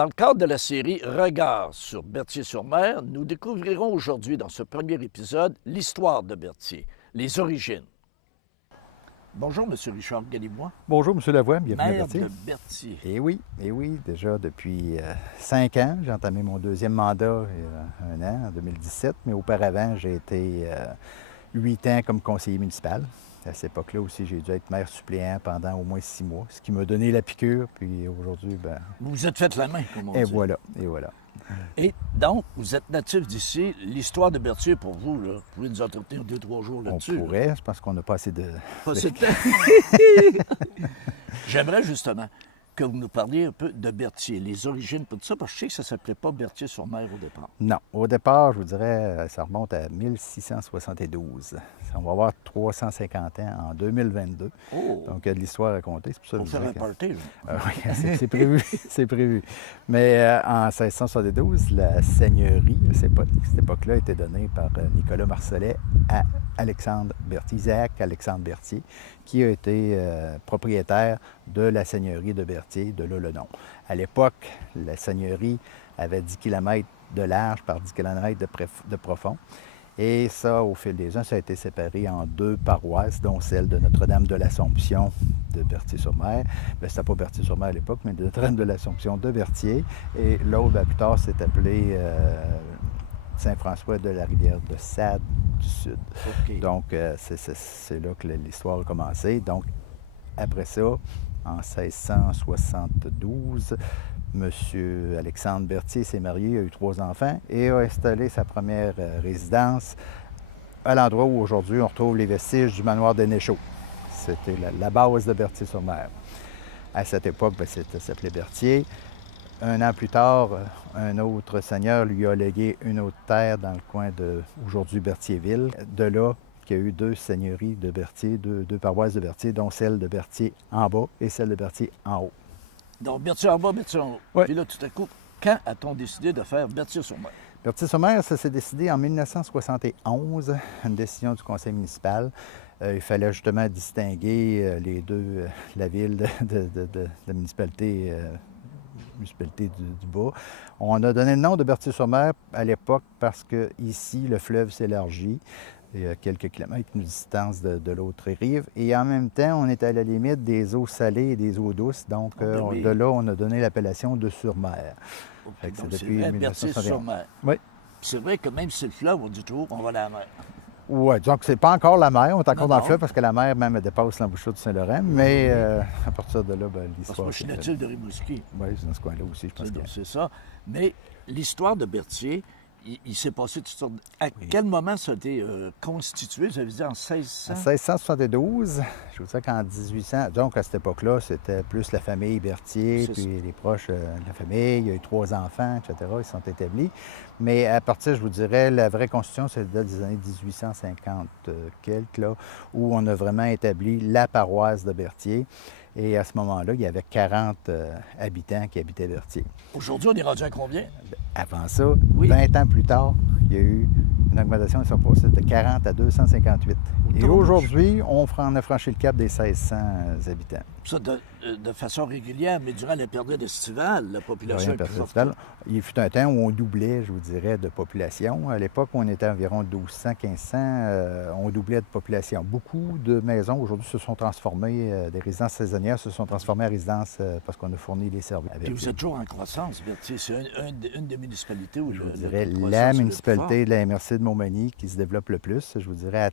Dans le cadre de la série Regards sur Berthier-sur-Mer, nous découvrirons aujourd'hui dans ce premier épisode l'histoire de Berthier, les origines. Bonjour, M. Richard Galimois. Bonjour, M. Lavoie, bienvenue à Maire Berthier. de Berthier. Eh oui, déjà depuis 5 ans, j'ai entamé mon deuxième mandat il y a un an, en 2017, mais auparavant, j'ai été 8 ans comme conseiller municipal. À cette époque-là aussi, j'ai dû être maire suppléant pendant au moins 6 mois, ce qui m'a donné la piqûre, puis aujourd'hui, Vous vous êtes fait la main, comme on et dit. voilà, et voilà. Et donc, vous êtes natif d'ici. L'histoire de Berthier, pour vous, là, vous pouvez nous entretenir 2-3 jours là-dessus. On pourrait, je pense qu'on n'a pas assez de... Pas assez de temps. J'aimerais justement que vous nous parliez un peu de Berthier, les origines, tout ça, parce que je sais que ça ne s'appelait pas Berthier-sur-Mer au départ. Non, au départ, je vous dirais, ça remonte à 1672. On va avoir 350 ans en 2022. Oh! Donc, il y a de l'histoire à raconter. C'est pour ça que Pour je faire disais un que... party, là. Oui, c'est prévu, c'est prévu. Mais en 1672, la seigneurie, à cette époque-là, était donnée par Nicolas Marcellet à Alexandre Berthier, Isaac Alexandre Berthier, qui a été propriétaire de la seigneurie de Berthier, de là le nom. À l'époque, la seigneurie avait 10 km de large par 10 km de profond. Et ça, au fil des ans, ça a été séparé en 2 paroisses, dont celle de Notre-Dame de l'Assomption de Berthier-sur-Mer. C'était pas Berthier-sur-Mer à l'époque, mais de Notre-Dame de l'Assomption de Berthier. Et l'autre, plus tard, s'est appelé Saint-François de la rivière de Sade du Sud. OK. Donc, c'est là que l'histoire a commencé. Donc, après ça, en 1672, M. Alexandre Berthier s'est marié, a eu 3 enfants et a installé sa première résidence à l'endroit où aujourd'hui on retrouve les vestiges du manoir de Néchaud. C'était la base de Berthier-sur-Mer. À cette époque, ça s'appelait Berthier. Un an plus tard, un autre seigneur lui a légué une autre terre dans le coin de aujourd'hui Berthierville. De là, il y a eu 2 seigneuries de Berthier, 2 paroisses de Berthier, dont celle de Berthier en bas et celle de Berthier en haut. Donc, Berthier en bas, Berthier en haut. Oui. Puis là, tout à coup, quand a-t-on décidé de faire Berthier-sur-Mer? Berthier-sur-Mer, ça s'est décidé en 1971, une décision du conseil municipal. Il fallait justement distinguer les deux, la ville de la municipalité du bas. On a donné le nom de Berthier-sur-Mer à l'époque parce que ici le fleuve s'élargit. Il y a quelques kilomètres de distance de l'autre rive. Et en même temps, on est à la limite des eaux salées et des eaux douces. Donc, oui. de là, on a donné l'appellation de sur-mer. Okay, C'est donc, depuis vrai, 1971. Berthier-sur-Mer. Oui. Puis c'est vrai que même si c'est le fleuve, on dit toujours qu'on va à la mer. Oui, donc c'est pas encore la mer. On est encore Non, dans non. le fleuve parce que la mer même dépasse l'embouchure du Saint-Laurent. Mais à partir de là, Parce que l'histoire... moi, je suis natif de Rimouski. Oui, c'est dans ce coin-là aussi, je pense que... C'est ça. Mais l'histoire de Berthier, il s'est passé toutes sortes... À quel moment ça a été constitué? Vous avez dit en 1600? En 1672, je vous dis qu'en 1800, donc à cette époque-là, c'était plus la famille Berthier, C'est puis ça. les proches de la famille. Il y a eu 3 enfants, etc. Ils sont établis. Mais à partir, je vous dirais, la vraie constitution, c'est des années 1850 quelques, là, où on a vraiment établi la paroisse de Berthier. Et à ce moment-là, il y avait 40 habitants qui habitaient Berthier. Aujourd'hui, on est rendu à combien? Avant ça, Oui. 20 ans plus tard, il y a eu une augmentation, ils sont passés de 40 à 258. Et aujourd'hui, on a franchi le cap des 1600 habitants. Ça, de façon régulière, mais durant la période estivale, la population est plus forte. Il fut un temps où on doublait, je vous dirais, de population. À l'époque, on était environ 1200, 1500. On doublait de population. Beaucoup de maisons aujourd'hui se sont transformées, des résidences saisonnières se sont transformées en résidences parce qu'on a fourni les services. Puis vous êtes toujours en croissance, Berthier. C'est une des municipalités où Je vous dirais la croissance la est le plus municipalité de la MRC de Montmagny qui se développe le plus. Je vous dirais,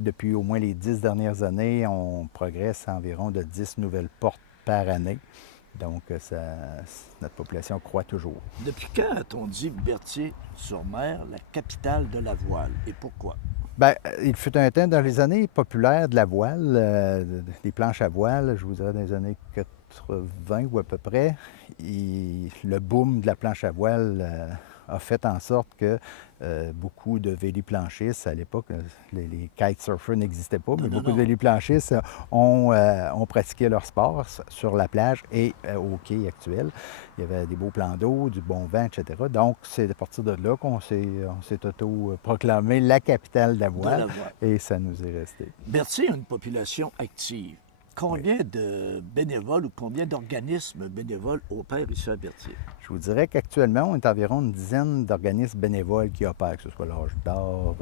depuis au moins les 10 dernières années, on progresse à environ de 10 nouvelles portes par année. Donc, notre population croît toujours. Depuis quand a-t-on dit Berthier-sur-Mer, la capitale de la voile? Et pourquoi? Bien, il fut un temps dans les années populaires de la voile, des planches à voile, je vous dirais dans les années 80 ou à peu près, le boom de la planche à voile a fait en sorte que beaucoup de véliplanchistes, à l'époque, les kitesurfers n'existaient pas, mais beaucoup de véliplanchistes ont pratiqué leur sport sur la plage et au quai actuel. Il y avait des beaux plans d'eau, du bon vent, etc. Donc, c'est à partir de là qu'on s'est auto-proclamé la capitale de la voile, et ça nous est resté. Berthier a une population active. Combien de bénévoles ou combien d'organismes bénévoles opèrent ici à Berthier? Je vous dirais qu'actuellement, on est environ une dizaine d'organismes bénévoles qui opèrent, que ce soit l'Âge d'Or,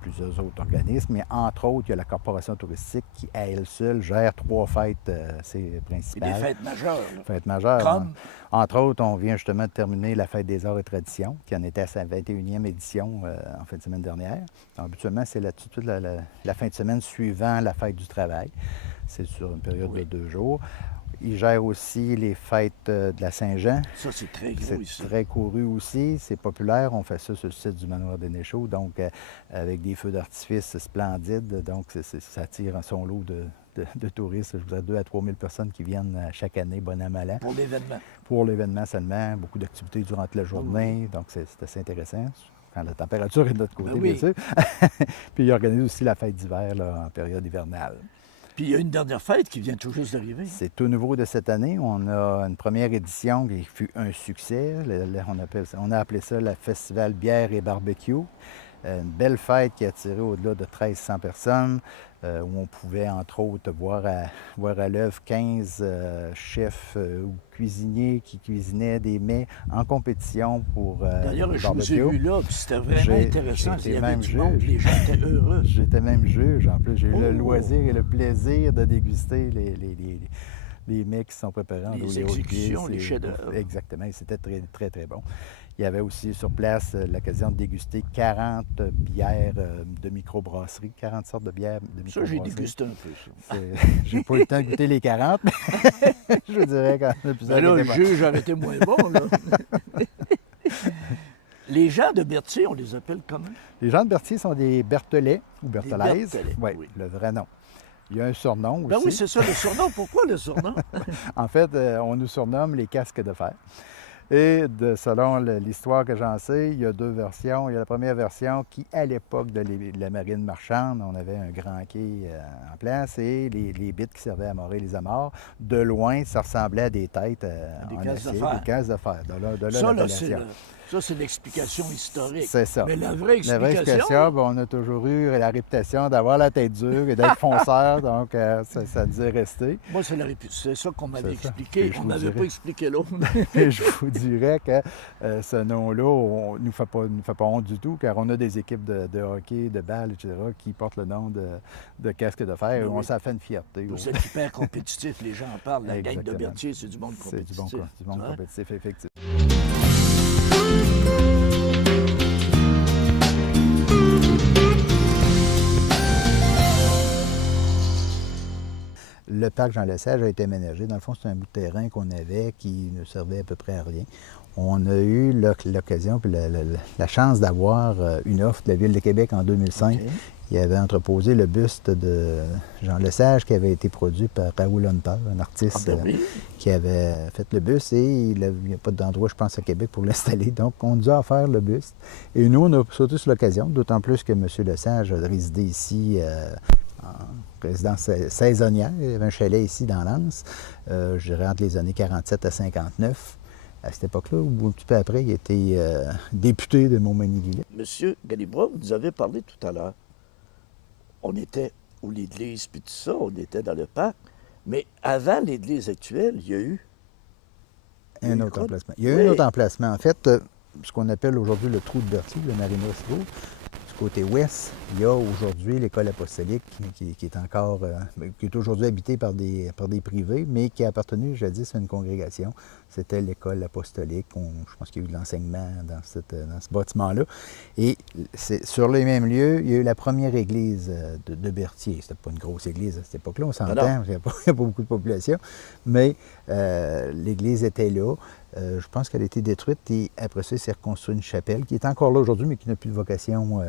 plusieurs autres organismes, mais entre autres, il y a la Corporation touristique qui, à elle seule, gère 3 fêtes assez principales. Et des fêtes majeures. Là. Fêtes majeures. Comme? Entre autres, on vient justement de terminer la Fête des Arts et Traditions, qui en était à sa 21e édition en fin de semaine dernière. Donc, habituellement, c'est tout de suite la fin de semaine suivant la Fête du travail. C'est sur une période de 2 jours. Il gère aussi les fêtes de la Saint-Jean. Ça, c'est très gros ici. C'est très couru aussi, c'est populaire. On fait ça sur le site du Manoir des Néchaux, donc avec des feux d'artifice splendides. Donc, ça attire un son lot de touristes. Je vous dirais 2 à 3 000 personnes qui viennent chaque année, bon an, mal an. Pour l'événement. Pour l'événement seulement. Beaucoup d'activités durant la journée, donc c'est assez intéressant. Quand la température est de notre côté, bien sûr. Puis il organise aussi la fête d'hiver en période hivernale. Puis il y a une dernière fête qui vient tout juste d'arriver. C'est tout nouveau de cette année. On a une première édition qui fut un succès. On a appelé ça le Festival Bière et Barbecue. Une belle fête qui a attiré au-delà de 1 300 personnes, où on pouvait, entre autres, voir à l'œuvre 15 chefs ou cuisiniers qui cuisinaient des mets en compétition pour D'ailleurs, le je vous ai barbecue. vu là, puis c'était vraiment intéressant. Il y avait même du monde, juge. les gens étaient heureux. J'étais même juge. En plus, j'ai eu le loisir et le plaisir de déguster les mets qui sont préparés en Les exécutions, les chefs-d'œuvre. Exactement. C'était très, très, très bon. Il y avait aussi sur place l'occasion de déguster 40 bières de microbrasserie, 40 sortes de bières de microbrasserie. Ça, j'ai dégusté un peu, ça. J'ai pas eu le temps de goûter les 40, mais je vous dirais quand même Mais là, le juge aurait été moins bon, là. Les gens de Berthier, on les appelle comment? Les gens de Berthier sont des Berthelais ou Berthelaises. Berthelais, oui, le vrai nom. Il y a un surnom aussi. Ben oui, c'est ça, le surnom. Pourquoi le surnom? En fait, on nous surnomme les casques de fer. Et selon l'histoire que j'en sais, il y a 2 versions. Il y a la première version qui, à l'époque de la marine marchande, on avait un grand quai en place et les bites qui servaient à amarrer les amarres. De loin, ça ressemblait à des têtes en acier, des cases de fer. De là, Ça, l'appellation. Ça, c'est l'explication historique. C'est ça. Mais la vraie explication... La vraie explication, ben, on a toujours eu la réputation d'avoir la tête dure et d'être fonceur, donc ça nous est resté. Moi, c'est ça qu'on m'avait expliqué. On ne m'avait pas expliqué l'autre. Et je vous dirais que ce nom-là ne nous fait pas honte du tout, car on a des équipes de hockey, de balle, etc., qui portent le nom de casque de fer. Oui. On s'en fait une fierté. Vous êtes hyper compétitif, les gens en parlent. La gang de Exactement. Berthier, c'est du monde compétitif. C'est du monde compétitif, effectivement. Le parc Jean-Lesage a été aménagé. Dans le fond, c'est un bout de terrain qu'on avait qui ne servait à peu près à rien. On a eu l'occasion puis la chance d'avoir une offre de la Ville de Québec en 2005. Okay. Il avait entreposé le buste de Jean Lesage qui avait été produit par Raoul Hunter, un artiste qui avait fait le buste et il n'y a pas d'endroit, je pense, à Québec pour l'installer. Donc, on nous a offert le buste. Et nous, on a sauté sur l'occasion, d'autant plus que M. Lesage a résidé ici en résidence saisonnière. Il y avait un chalet ici dans l'Anse, je dirais entre les années 47 à 59. À cette époque-là, ou un petit peu après, il était député de Montmagny-Lillet. Monsieur Galibra, vous nous avez parlé tout à l'heure. On était où l'église, puis tout ça, on était dans le parc. Mais avant l'église actuelle, il y a eu... Un autre emplacement. Il y a eu un autre emplacement. En fait, ce qu'on appelle aujourd'hui le trou de Berthier, le Marina Civil, du côté ouest, il y a aujourd'hui l'école apostolique qui est encore, qui est aujourd'hui habitée par des privés, mais qui a appartenu jadis à une congrégation. C'était l'école apostolique. Je pense qu'il y a eu de l'enseignement dans ce bâtiment-là. Et sur les mêmes lieux, il y a eu la première église de Berthier. C'était pas une grosse église à cette époque-là, on s'entend, il n'y a pas beaucoup de population, mais l'église était là. Je pense qu'elle a été détruite et après ça, il s'est reconstruit une chapelle qui est encore là aujourd'hui, mais qui n'a plus de vocation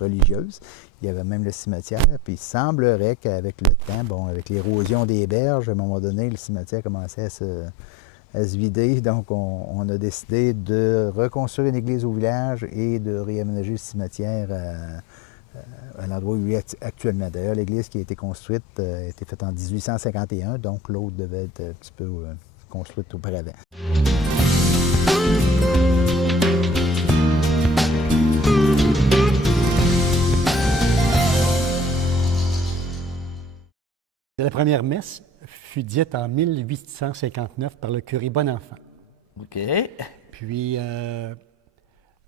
religieuse. Il y avait même le cimetière, puis il semblerait qu'avec le temps, bon, avec l'érosion des berges, à un moment donné, le cimetière commençait à se vider. Donc, on a décidé de reconstruire une église au village et de réaménager le cimetière à l'endroit où il est actuellement. D'ailleurs, l'église qui a été construite a été faite en 1851, donc l'autre devait être un petit peu construite auparavant. La première messe fut dite en 1859 par le curé Bonenfant. OK. Puis,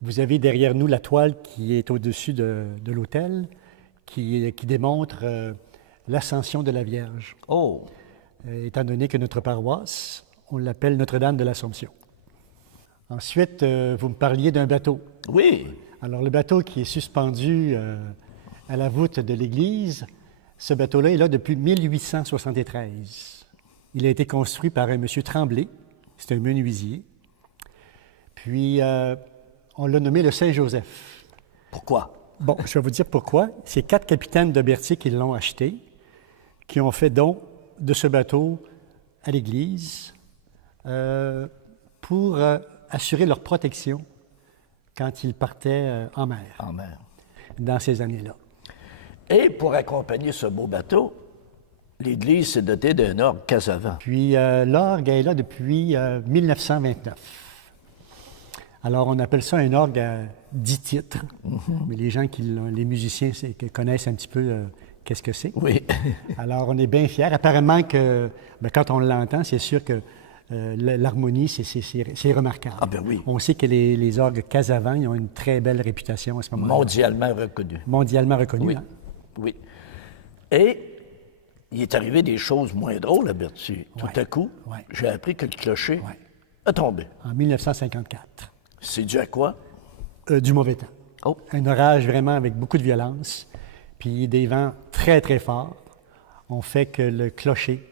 vous avez derrière nous la toile qui est au-dessus de l'autel, qui démontre l'ascension de la Vierge. Oh! Étant donné que notre paroisse, on l'appelle Notre-Dame de l'Assomption. Ensuite, vous me parliez d'un bateau. Oui! Alors, le bateau qui est suspendu à la voûte de l'église, ce bateau-là est là depuis 1873. Il a été construit par un monsieur Tremblay, c'est un menuisier. Puis, on l'a nommé le Saint-Joseph. Pourquoi? Bon, je vais vous dire pourquoi. C'est 4 capitaines de Berthier qui l'ont acheté, qui ont fait don de ce bateau à l'Église pour assurer leur protection quand ils partaient en mer, En mer. dans ces années-là. Et pour accompagner ce beau bateau, l'Église s'est dotée d'un orgue Casavant. Puis l'orgue est là depuis 1929. Alors, on appelle ça un orgue à 10 titres. Mais les gens les musiciens connaissent un petit peu qu'est-ce que c'est. Oui. Alors, on est bien fiers. Apparemment que, quand on l'entend, c'est sûr que l'harmonie, c'est remarquable. Ah ben oui. On sait que les orgues Casavant, ils ont une très belle réputation à ce moment-là. Mondialement reconnu. Mondialement reconnue. Oui. Hein? Oui. Et il est arrivé des choses moins drôles à Berthier. Tout à coup, j'ai appris que le clocher a tombé. En 1954. C'est dû à quoi? Du mauvais temps. Oh. Un orage vraiment avec beaucoup de violence, puis des vents très, très forts ont fait que le clocher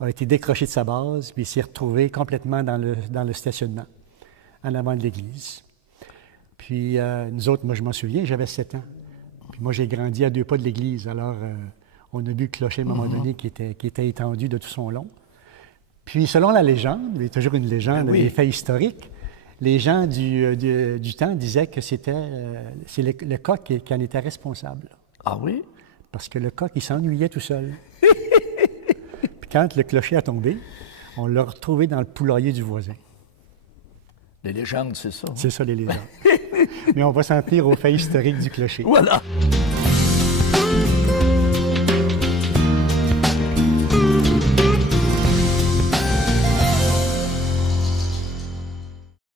a été décroché de sa base, puis il s'est retrouvé complètement dans le stationnement, en avant de l'église. Puis nous autres, moi je m'en souviens, j'avais 7 ans. Puis moi j'ai grandi à 2 pas de l'église, alors on a vu le clocher à un moment donné qui était étendu de tout son long. Puis selon la légende, il y a toujours une légende, des faits historiques, les gens du temps disaient que c'est le coq qui en était responsable. Ah oui? Parce que le coq, il s'ennuyait tout seul. Puis quand le clocher a tombé, on l'a retrouvé dans le poulailler du voisin. Les légendes, c'est ça. C'est ça, les légendes. Mais on va s'en tenir aux faits historiques du clocher. Voilà!